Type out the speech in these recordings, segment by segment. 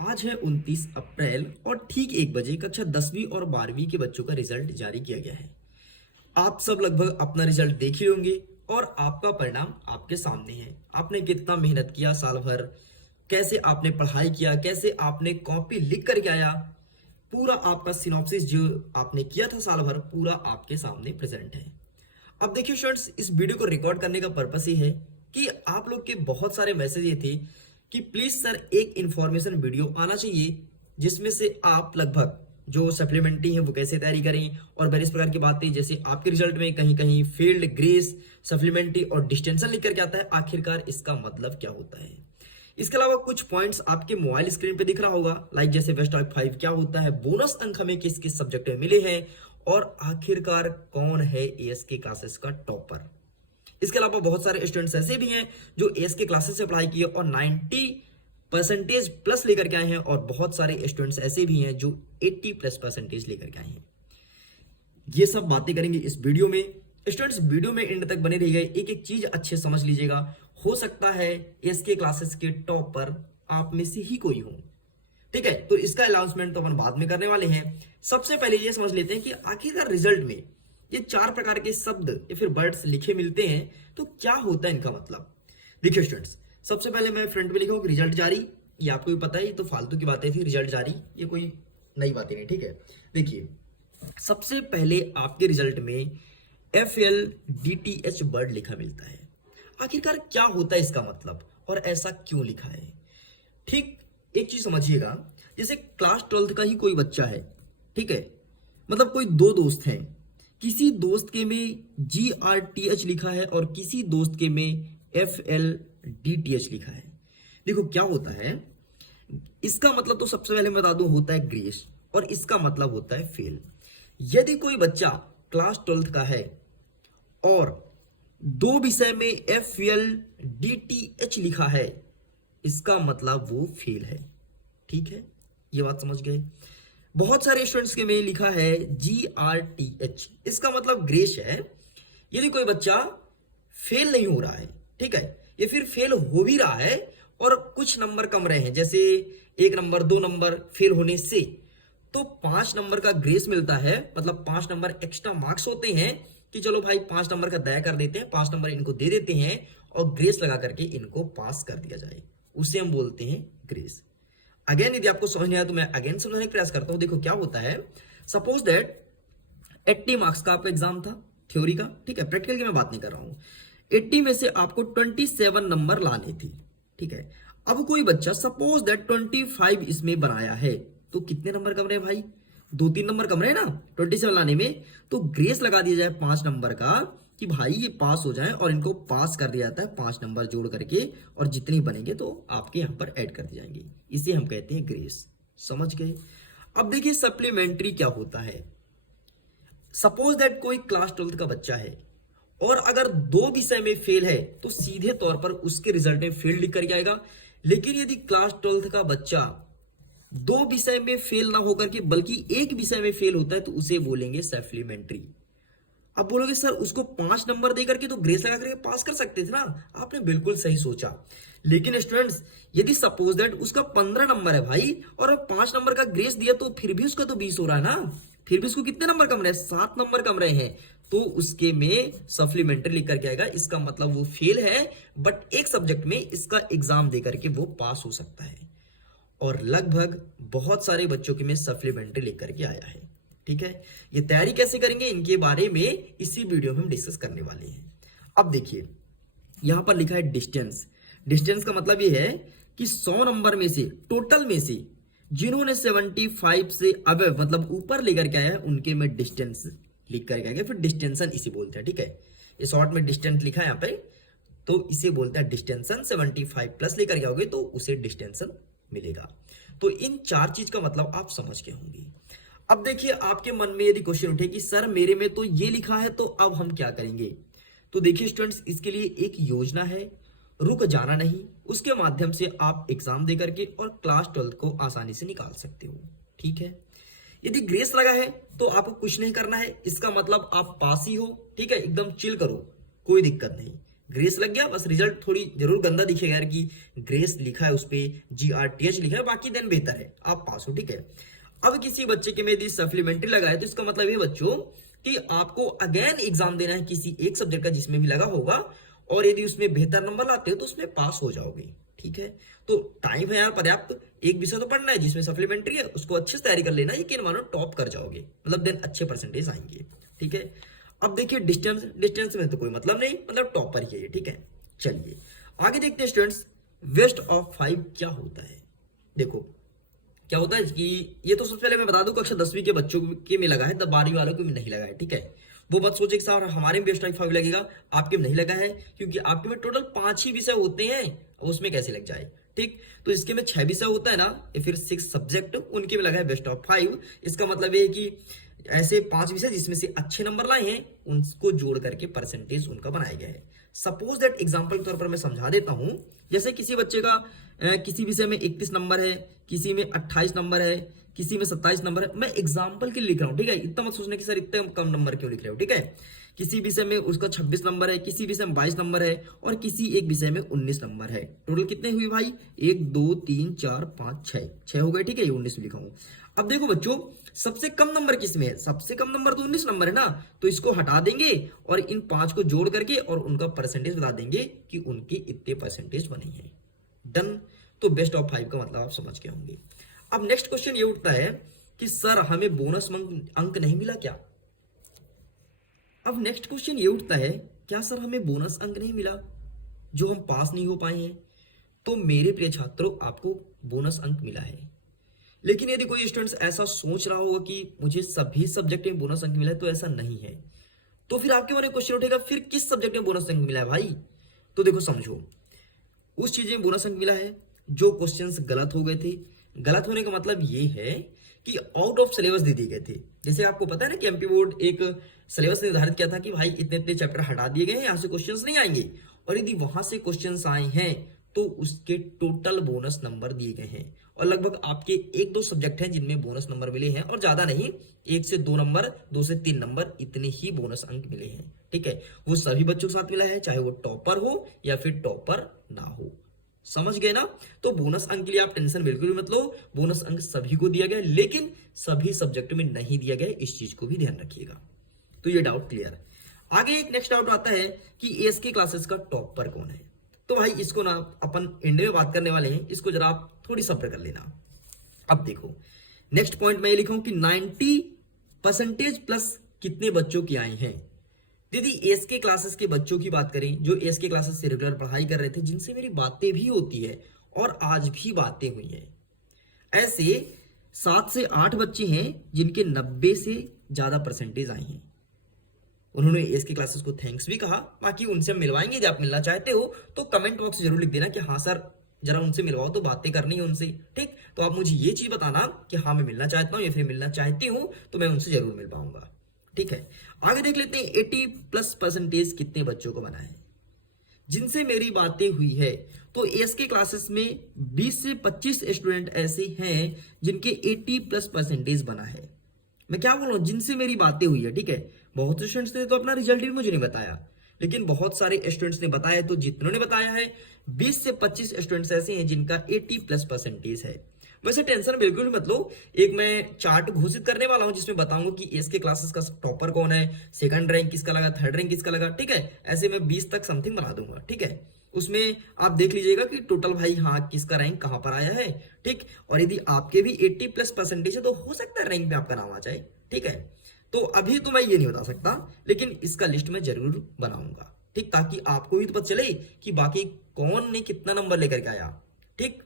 आज है 29 अप्रैल और ठीक 1 बजे कक्षा 10वीं और 12वीं के बच्चों का रिजल्ट जारी किया गया है। आप सब लगभग अपना रिजल्ट देख ही होंगे और आपका परिणाम आपके सामने है। आपने कितना मेहनत किया साल भर, कैसे आपने पढ़ाई किया, कैसे आपने कॉपी लिख करके आया, पूरा आपका सिनॉप्सिस जो आपने किया था साल भर, पूरा आपके सामने प्रेजेंट है। अब देखिए स्टूडेंट्स, इस वीडियो को रिकॉर्ड करने का पर्पस ये है कि आप लोग के बहुत सारे मैसेज ये थे कि प्लीज सर एक इंफॉर्मेशन वीडियो आना चाहिए जिसमें से आप लगभग जो सप्लीमेंट्री है वो कैसे तैयारी करें और वेरियस प्रकार की बातें, जैसे आपके रिजल्ट में कहीं कहीं फील्ड, ग्रेस, सप्लीमेंट्री और डिस्टेंशन लिख करके आता है, आखिरकार इसका मतलब क्या होता है। इसके अलावा कुछ पॉइंट्स आपके मोबाइल स्क्रीन पे दिख रहा होगा, लाइक जैसे बेस्ट ऑफ 5 क्या होता है, बोनस अंक हमें किस किस सब्जेक्ट में मिले हैं और आखिरकार कौन है एएसके क्लासेस का टॉपर। इसके अलावा बहुत सारे स्टूडेंट्स ऐसे भी हैं जो एएसके क्लासेस से पढ़ाई किए और 90% प्लस लेकर के आए हैं और बहुत सारे स्टूडेंट्स ऐसे भी हैं जो 80+% लेकर के आए हैं। ये सब बातें करेंगे इस वीडियो में। स्टूडेंट्स वीडियो में एंड तक बने रहिएगा, एक एक चीज अच्छे समझ लीजिएगा। हो सकता है एएसके क्लासेस के टॉप पर आप में से ही कोई हो, ठीक है। तो इसका अनाउंसमेंट तो अपन बाद में करने वाले हैं। सबसे पहले ये समझ लेते हैं कि आखिरकार रिजल्ट में ये 4 प्रकार के शब्द या फिर वर्ड्स लिखे मिलते हैं तो क्या होता है इनका मतलब। देखिए स्टूडेंट्स, सबसे पहले मैं फ्रंट में लिखा हूं रिजल्ट जारी। ये आपको भी पता है, ये तो फालतू की बातें थी, रिजल्ट जारी ये कोई नई बातें नहीं, ठीक है। देखिए सबसे पहले आपके रिजल्ट में FLDTH वर्ड लिखा मिलता है। आखिरकार क्या होता है इसका मतलब और ऐसा क्यों लिखा है। ठीक, एक चीज समझिएगा, जैसे क्लास 12th का ही कोई बच्चा है, ठीक है, मतलब कोई दो दोस्त हैं, किसी दोस्त के में GRTH लिखा है और किसी दोस्त के में FLDTH लिखा है। देखो क्या होता है, इसका मतलब तो सबसे पहले मैं बता दूं होता है ग्रेस और इसका मतलब होता है फेल। यदि कोई बच्चा क्लास 12th का है और 2 विषय में FLDTH लिखा है, इसका मतलब वो फेल है, ठीक है, ये बात समझ गए। बहुत सारे स्टूडेंट्स के में लिखा है GRTH, इसका मतलब ग्रेस है। यदि कोई बच्चा फेल नहीं हो रहा है, ठीक है, या फिर फेल हो भी रहा है और कुछ नंबर कम रहे हैं, जैसे 1 नंबर 2 नंबर फेल होने से, तो 5 नंबर का ग्रेस मिलता है, मतलब 5 नंबर एक्स्ट्रा मार्क्स होते हैं कि चलो भाई 5 नंबर का दया कर देते हैं, 5 नंबर इनको दे देते हैं और ग्रेस लगा करके इनको पास कर दिया जाए, उसे हम बोलते हैं ग्रेस। अगेन यदि आपको समझ नहीं आया तो मैं अगेन समझाने का प्रयास करता हूं। देखो क्या होता है, सपोज दैट 80 मार्क्स का आपका एग्जाम था थ्योरी का, ठीक है, प्रैक्टिकल की मैं बात नहीं कर रहा हूं। 80 में से आपको 27 नंबर लाने थे, ठीक है। अब कोई बच्चा सपोज दैट 25 इसमें बनाया है, तो कितने नंबर कम रहे भाई, 2-3 नंबर कम रहे ना 27 लाने में, तो ग्रेस लगा दिया जाए 5 नंबर का कि भाई ये पास हो जाए और इनको पास कर दिया जाता है 5 नंबर जोड़ करके, और जितनी बनेंगे तो आपके यहां पर ऐड कर दी जाएंगे, इसे हम कहते हैं ग्रेस। समझ गए। अब देखिए सप्लीमेंट्री क्या होता है। सपोज दैट कोई क्लास 12th का बच्चा है और अगर 2 विषय में फेल है तो सीधे तौर पर उसके रिजल्ट में फेल लिख कर आएगा। लेकिन यदि क्लास 12th का बच्चा 2 विषय में फेल ना होकर के बल्कि 1 विषय में फेल होता है तो उसे बोलेंगे सप्लीमेंट्री। अब बोलोगे सर उसको 5 नंबर देकर के तो ग्रेस लगा करके पास कर सकते थे ना। आपने बिल्कुल सही सोचा, लेकिन स्टूडेंट्स यदि सपोज दैट उसका 15 नंबर है भाई और 5 नंबर का ग्रेस दिया तो फिर भी उसका तो 20 हो रहा है ना, फिर भी उसको कितने नंबर कम रहे, 7 नंबर कम रहे हैं, तो उसके में सप्लीमेंट्री लिख करके आएगा। इसका मतलब वो फेल है, बट एक सब्जेक्ट में इसका एग्जाम देकर के वो पास हो सकता है। और लगभग बहुत सारे बच्चों के में सप्लीमेंट्री लिख करके आया है, ठीक है। ये तैयारी कैसे करेंगे इनके बारे में इसी वीडियो में हम डिस्कस करने वाले हैं। अब देखिए यहां पर लिखा है डिस्टेंस। डिस्टेंस का मतलब ये है कि 100 नंबर में से टोटल में से जिन्होंने 75 से अब मतलब ऊपर लेकर के आया है उनके में डिस्टेंस लिख करके आएगा, फिर डिस्टेंशन इसे बोलते हैं, ठीक है। ये शॉर्ट में डिस्टेंस लिखा है यहाँ पे, तो इसे बोलते हैं डिस्टेंशन। 75+ लेकर के आओगे तो उसे डिस्टेंशन मिलेगा। तो इन 4 चीज का मतलब आप समझ के होंगे। अब देखिए आपके मन में यदि क्वेश्चन उठे कि सर मेरे में तो ये लिखा है तो अब हम क्या करेंगे, तो देखिए स्टूडेंट्स इसके लिए एक योजना है, रुक जाना नहीं, उसके माध्यम से आप एग्जाम दे करके और क्लास 12th को आसानी से निकाल सकते हो, ठीक है। यदि ग्रेस लगा है तो आपको कुछ नहीं करना है, इसका मतलब आप पास ही हो, ठीक है, एकदम चिल करो, कोई दिक्कत नहीं। ग्रेस लग गया, बस रिजल्ट थोड़ी जरूर गंदा दिखेगा यार कि ग्रेस लिखा है उस पर, GRTH लिखा है, बाकी देन बेहतर है, आप पास हो, ठीक है। अब किसी बच्चे के में यदि सप्लीमेंट्री लगा है तो इसका मतलब ये बच्चों कि आपको अगेन एग्जाम देना है किसी एक सब्जेक्ट का जिसमें भी लगा होगा, और यदि उसमें बेहतर नंबर लाते हो तो उसमें पास हो जाओगे, ठीक है। तो टाइम है यार पर्याप्त, एक विषय तो पढ़ना है जिसमें सप्लीमेंट्री है, उसको अच्छे से तैयारी कर लेना, यकीन मानो टॉप कर जाओगे, मतलब देन अच्छे परसेंटेज आएंगे, ठीक है। अब देखिए डिस्टेंस, डिस्टेंस में तो कोई मतलब नहीं, मतलब टॉपर ही है, ठीक है। चलिए आगे देखते हैं स्टूडेंट्स, वेस्ट ऑफ 5 क्या होता है। देखो क्या होता है कि ये तो सबसे पहले मैं बता दूं कक्षा 10वीं के बच्चों के में लगा है, 12वीं वालों के में नहीं लगा है, ठीक है। वो मत सोचे कि सर हमारे में बेस्ट ऑफ 5 लगेगा, आपके में नहीं लगा है, क्योंकि आपके में टोटल 5 ही विषय होते हैं, उसमें कैसे लग जाए, ठीक। तो इसके में 6 विषय होता है ना, या फिर 6 सब्जेक्ट, उनके में लगा है बेस्ट ऑफ 5। इसका मतलब ये है कि ऐसे 5 विषय जिसमें से अच्छे नंबर लाए हैं उनको जोड़ करके परसेंटेज उनका बनाया गया है। सपोज दैट एग्जांपल के तौर पर मैं समझा देता हूं, जैसे किसी बच्चे का किसी विषय में 31 नंबर है, किसी में 28 नंबर है, किसी में 27 नंबर है, मैं एग्जांपल के लिए लिख रहा हूं, ठीक है। इतना मत सोचना कि सर इतने कम नंबर क्यों लिख रहे हो, ठीक है। किसी विषय में उसका 26 नंबर है, किसी विषय में 22 नंबर है, और किसी एक विषय में 19 नंबर है। टोटल कितने हुए भाई, 1 2 3 4 5 6 हो गए, ठीक है। ये 19 लिखा हूं। अब देखो बच्चों सबसे कम नंबर किसमें है, सबसे कम नंबर तो 19 नंबर है ना, तो इसको हटा देंगे और इन 5 को जोड़ करके और उनका परसेंटेज बता देंगे कि उनके इतने परसेंटेज बने हैं, डन। तो बेस्ट ऑफ 5 का मतलब आप समझ गए होंगे। अब नेक्स्ट क्वेश्चन ये उठता है कि सर हमें बोनस अंक नहीं मिला क्या। अब नेक्स्ट क्वेश्चन ये उठता है, क्या सर हमें बोनस अंक नहीं मिला जो हम पास नहीं हो पाए हैं। तो मेरे प्रिय छात्रों आपको बोनस अंक मिला है, लेकिन यदि कोई स्टूडेंट ऐसा सोच रहा होगा कि मुझे सभी सब्जेक्ट में बोनस अंक मिला है, तो ऐसा नहीं है। तो फिर आपके मन में क्वेश्चन उठेगा फिर किस सब्जेक्ट में बोनस अंक मिला है भाई। तो देखो समझो, उस चीज में बोनस अंक मिला है जो क्वेश्चंस गलत हो गए थे। गलत होने का मतलब ये है कि आउट ऑफ सिलेबस दे दिए गए थे। जैसे आपको पता है ना कि एमपी बोर्ड एक सिलेबस निर्धारित किया था कि भाई इतने इतने चैप्टर हटा दिए गए हैं, यहां से क्वेश्चंस नहीं आएंगे, और यदि वहां से क्वेश्चंस आए हैं तो उसके टोटल बोनस नंबर दिए गए हैं। और लगभग आपके 1-2 सब्जेक्ट हैं जिनमें बोनस नंबर मिले हैं, और ज्यादा नहीं, 1 से 2 नंबर, 2 से 3 नंबर, इतने ही बोनस अंक मिले हैं, ठीक है। वो सभी बच्चों के साथ मिला है, चाहे वो टॉपर हो या फिर टॉपर ना हो, समझ गए ना। तो बोनस अंक के लिए आप टेंशन बिल्कुल भी मत लो, बोनस अंक सभी को दिया गया, लेकिन सभी सब्जेक्ट में नहीं दिया गया, इस चीज को भी ध्यान रखिएगा। तो ये डाउट क्लियर है। आगे एक नेक्स्ट डाउट आता है कि एएसके क्लासेस का टॉपर कौन है। तो भाई इसको ना अपन इंड में बात करने वाले हैं, इसको जरा आप थोड़ी सब्र कर लेना। अब देखो नेक्स्ट पॉइंट मैं ये लिखूं कि 90% प्लस कितने बच्चों की आए हैं। दीदी एएसके क्लासेस के बच्चों की बात करें जो एएसके क्लासेस से रेगुलर पढ़ाई कर रहे थे, जिनसे मेरी बातें भी होती है और आज भी बातें हुई है, ऐसे 7 से 8 बच्चे हैं जिनके 90 से ज्यादा परसेंटेज आई हैं। उन्होंने एएसके क्लासेस को थैंक्स भी कहा। बाकी उनसे हम मिलवाएंगे, यदि आप मिलना चाहते हो तो कमेंट बॉक्स जरूर लिख देना कि हाँ सर जरा उनसे मिलवाओ, तो बातें करनी है उनसे, ठीक। तो आप मुझे ये चीज बताना कि हाँ मैं मिलना चाहता हूं या फिर मिलना चाहती हूं, तो मैं उनसे जरूर मिल पाऊंगा, ठीक है। आगे देख लेते हैं 80+ % कितने बच्चों को बना है जिनसे मेरी बातें हुई है। तो एएसके क्लासेस में 20 से 25 स्टूडेंट ऐसे हैं जिनके 80+% बना है। मैं क्या बोल रहा हूं, जिनसे मेरी बातें हुई है, ठीक है। बहुत स्टूडेंट्स ने तो अपना रिजल्ट भी मुझे नहीं बताया, लेकिन बहुत सारे स्टूडेंट्स ने बताया। तो जितनों ने बताया है 20 से 25 स्टूडेंट्स ऐसे हैं जिनका 80+% है। वैसे टेंशन बिल्कुल मत लो, एक मैं चार्ट घोषित करने वाला हूं जिसमें बताऊंगा कि एएसके क्लासेस का टॉपर कौन है, सेकंड रैंक किसका लगा, थर्ड रैंक किसका लगा, ठीक है। ऐसे मैं 20 तक समथिंग बना दूंगा, ठीक है। उसमें आप देख लीजिएगा कि टोटल भाई हाँ किसका रैंक कहां पर आया है, ठीक। और यदि आपके भी 80+% है तो हो सकता है रैंक में आपका नाम आ जाए, ठीक है। तो अभी तो मैं ये नहीं बता सकता, लेकिन इसका लिस्ट मैं जरूर बनाऊंगा, ठीक, ताकि आपको भी तो पता चले कि बाकी कौन ने कितना नंबर लेकर के आया, ठीक।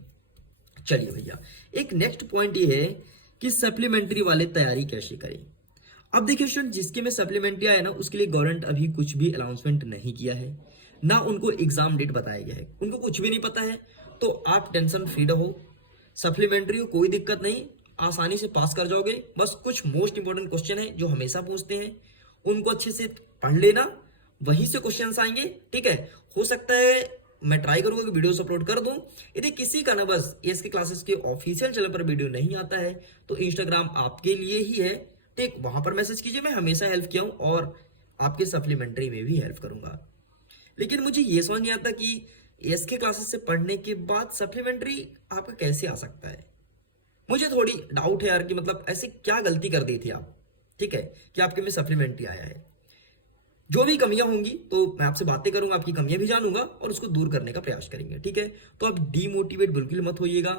चलिए भैया एक नेक्स्ट पॉइंट ये है कि सप्लीमेंट्री वाले तैयारी कैसे करें। अब देखिए स्टूडेंट, जिसके में सप्लीमेंट्री आया ना उसके लिए गवर्नमेंट अभी कुछ भी अनाउंसमेंट नहीं किया है, ना उनको एग्जाम डेट बताया गया है, उनको कुछ भी नहीं पता है। तो आप टेंशन फ्री रहो, सप्लीमेंट्री हो कोई दिक्कत नहीं, आसानी से पास कर जाओगे। बस कुछ मोस्ट इंपॉर्टेंट क्वेश्चन है जो हमेशा पूछते हैं, उनको अच्छे से पढ़ लेना, वहीं से क्वेश्चंस आएंगे, ठीक है। हो सकता है मैं ट्राई करूंगा कि वीडियोस अपलोड कर दूं। यदि किसी का ना बस एएसके क्लासेस के ऑफिशियल चैनल पर वीडियो नहीं आता है तो इंस्टाग्राम आपके लिए ही है, ठीक, वहां पर मैसेज कीजिए, मैं हमेशा हेल्प किया हूं और आपके सप्लीमेंट्री में भी हेल्प करूंगा। लेकिन मुझे ये समझ नहीं आता कि एएसके क्लासेस से पढ़ने के बाद सप्लीमेंट्री आपका कैसे आ सकता है। मुझे थोड़ी डाउट है यार कि मतलब ऐसी क्या गलती कर दी थी आप, ठीक है, कि आपके में सप्लीमेंट्री आया है। जो भी कमियां होंगी तो मैं आपसे बातें करूंगा, आपकी कमियां भी जानूंगा और उसको दूर करने का प्रयास करेंगे, ठीक है। तो आप डीमोटिवेट बिल्कुल मत होइएगा,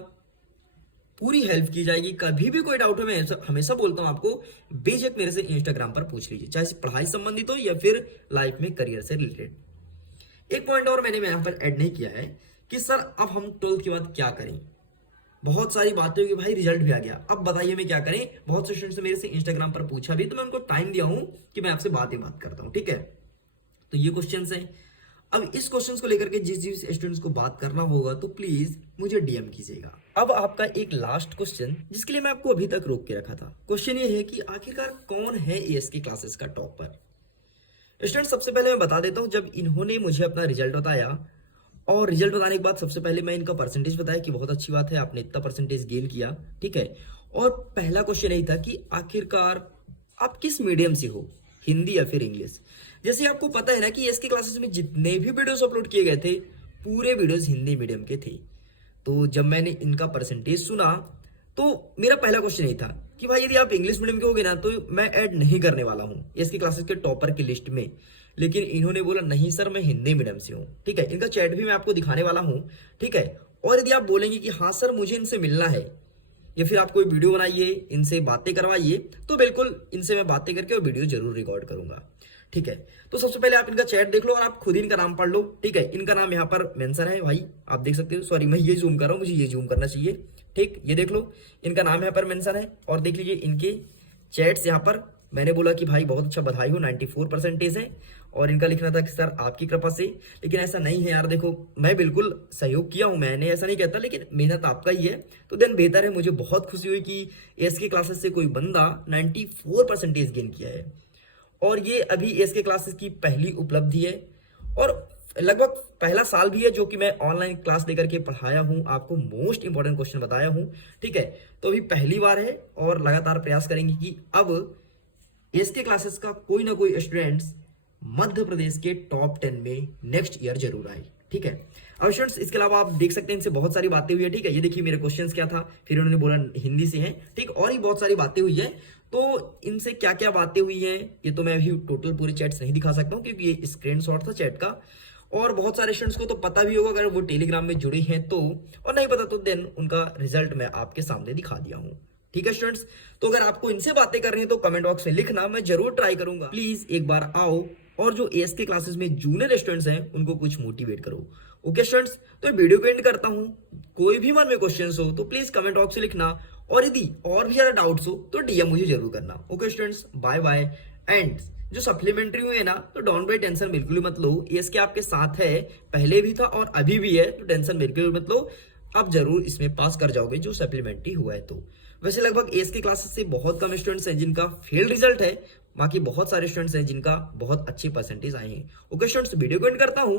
पूरी हेल्प की जाएगी। कभी भी कोई डाउट हो, मैं हमेशा बोलता हूं आपको, बेझिझक मेरे से इंस्टाग्राम पर पूछ लीजिए, चाहे पढ़ाई संबंधित हो या फिर लाइफ में करियर से रिलेटेड। एक पॉइंट और मैंने यहाँ पर ऐड नहीं किया है कि सर अब हम 12th के बाद क्या करें। बहुत सारी बातें होगी भाई, रिजल्ट भी आ गया, अब बताइए मैं क्या करें। बहुत से स्टूडेंट्स ने मेरे से इंस्टाग्राम पर पूछा भी, तो मैं उनको टाइम दिया हूं कि मैं आपसे बात करता हूं, ठीक है। तो ये क्वेश्चंस है। अब इस क्वेश्चंस को लेकर के जिस जिस स्टूडेंट्स को बात करना होगा तो प्लीज मुझे डीएम कीजिएगा। अब आपका एक लास्ट क्वेश्चन जिसके लिए मैं आपको अभी तक रोक के रखा था, क्वेश्चन ये है कि आखिरकार कौन है एएसके क्लासेस का टॉपर। स्टूडेंट सबसे पहले मैं बता देता हूं, जब इन्होंने मुझे अपना रिजल्ट बताया और रिजल्ट बताने के बाद सबसे पहले मैं इनका परसेंटेज बताया कि बहुत अच्छी बात है आपने इतना परसेंटेज गेन किया, ठीक है। और पहला क्वेश्चन यही था कि आखिरकार आप किस मीडियम से हो, हिंदी या फिर इंग्लिश। जैसे आपको पता है ना कि एएसके क्लासेस में जितने भी वीडियोस अपलोड किए गए थे पूरे वीडियोस हिंदी मीडियम के थे। तो जब मैंने इनका परसेंटेज सुना तो मेरा पहला क्वेश्चन यही था कि भाई यदि आप इंग्लिश मीडियम के होगे ना तो मैं ऐड नहीं करने वाला हूँ एएसके क्लासेस के टॉपर की लिस्ट में। लेकिन इन्होंने बोला नहीं सर मैं हिंदी मीडियम से हूँ, ठीक है। इनका चैट भी मैं आपको दिखाने वाला हूँ, ठीक है। और यदि आप बोलेंगे कि हाँ सर मुझे इनसे मिलना है या फिर आप कोई वीडियो बनाइए इनसे बातें करवाइए, तो बिल्कुल इनसे मैं बातें करके और वीडियो जरूर रिकॉर्ड करूंगा, ठीक है। तो सबसे पहले आप इनका चैट देख लो और आप खुद इनका नाम पढ़ लो, ठीक है। इनका नाम यहाँ पर मेंशन है भाई, आप देख सकते हो। सॉरी मैं ये जूम कर रहा हूँ, मुझे ये जूम करना चाहिए, ठीक। ये देख लो इनका नाम यहाँ पर मेंशन है और देख लीजिए इनके चैट्स यहाँ पर। मैंने बोला कि भाई बहुत अच्छा, बधाई हो 94% है। और इनका लिखना था कि सर आपकी कृपा से, लेकिन ऐसा नहीं है यार। देखो मैं बिल्कुल सहयोग किया हूं, मैंने ऐसा नहीं कहता, लेकिन मेहनत आपका ही है तो देन बेहतर है। मुझे बहुत खुशी हुई कि एएसके क्लासेस से कोई बंदा 94% गेन किया है और ये अभी एएसके क्लासेस की पहली उपलब्धि है और लगभग पहला साल भी है जो कि मैं ऑनलाइन क्लास लेकर के पढ़ाया हूं, आपको मोस्ट इंपॉर्टेंट क्वेश्चन बताया हूं, ठीक है। तो अभी पहली बार है और लगातार प्रयास करेंगे कि अब एएसके क्लासेस का कोई ना कोई स्टूडेंट्स मध्य प्रदेश के टॉप 10 में नेक्स्ट ईयर जरूर आए, ठीक है। अब स्टूडेंट्स इसके अलावा आप देख सकते हैं इनसे बहुत सारी बातें हुई है, ठीक है। ये देखिए मेरे क्वेश्चंस क्या था, फिर उन्होंने बोला हिंदी से हैं, ठीक। और ही बहुत सारी बातें हुई है। तो इनसे क्या क्या बातें हुई हैं ये तो मैं अभी टोटल पूरे चैट्स नहीं दिखा सकता हूँ क्योंकि ये स्क्रीनशॉट था चैट का। और बहुत सारे स्टूडेंट्स को तो पता भी होगा अगर वो टेलीग्राम में जुड़े हैं तो, और नहीं पता तो देन उनका रिजल्ट मैं आपके सामने दिखा दिया हूँ, ठीक है स्टूडेंट्स। तो अगर आपको इनसे बातें करनी है तो कमेंट बॉक्स में लिखना, मैं जरूर ट्राई करूंगा। प्लीज एक बार आओ और जो एएसके क्लासेस में जूनियर स्टूडेंट्स हैं उनको कुछ मोटिवेट करो, ओके स्टूडेंट्स। तो वीडियो को एंड करता हूं, कोई भी मन में क्वेश्चंस हो तो प्लीज कमेंट बॉक्स में लिखना और यदि और भी ज्यादा डाउट्स हो तो डीएम मुझे जरूर करना, okay students. Bye bye. And जो सप्लीमेंट्री हुए ना तो डोंट बी टेंशन बिल्कुल मत लो, एएसके आपके साथ है, पहले भी था और अभी भी है, तो टेंशन बिल्कुल मत लो। आप जरूर इसमें पास कर जाओगे जो सप्लीमेंट्री हुआ है तो। वैसे लगभग एएसके क्लासेस से बहुत कम स्टूडेंट्स हैं जिनका फेल रिजल्ट है, बाकी बहुत सारे स्टूडेंट्स हैं जिनका बहुत अच्छे परसेंटेज आए हैं, ओके स्टूडेंट्स। वीडियो को एंड करता हूं,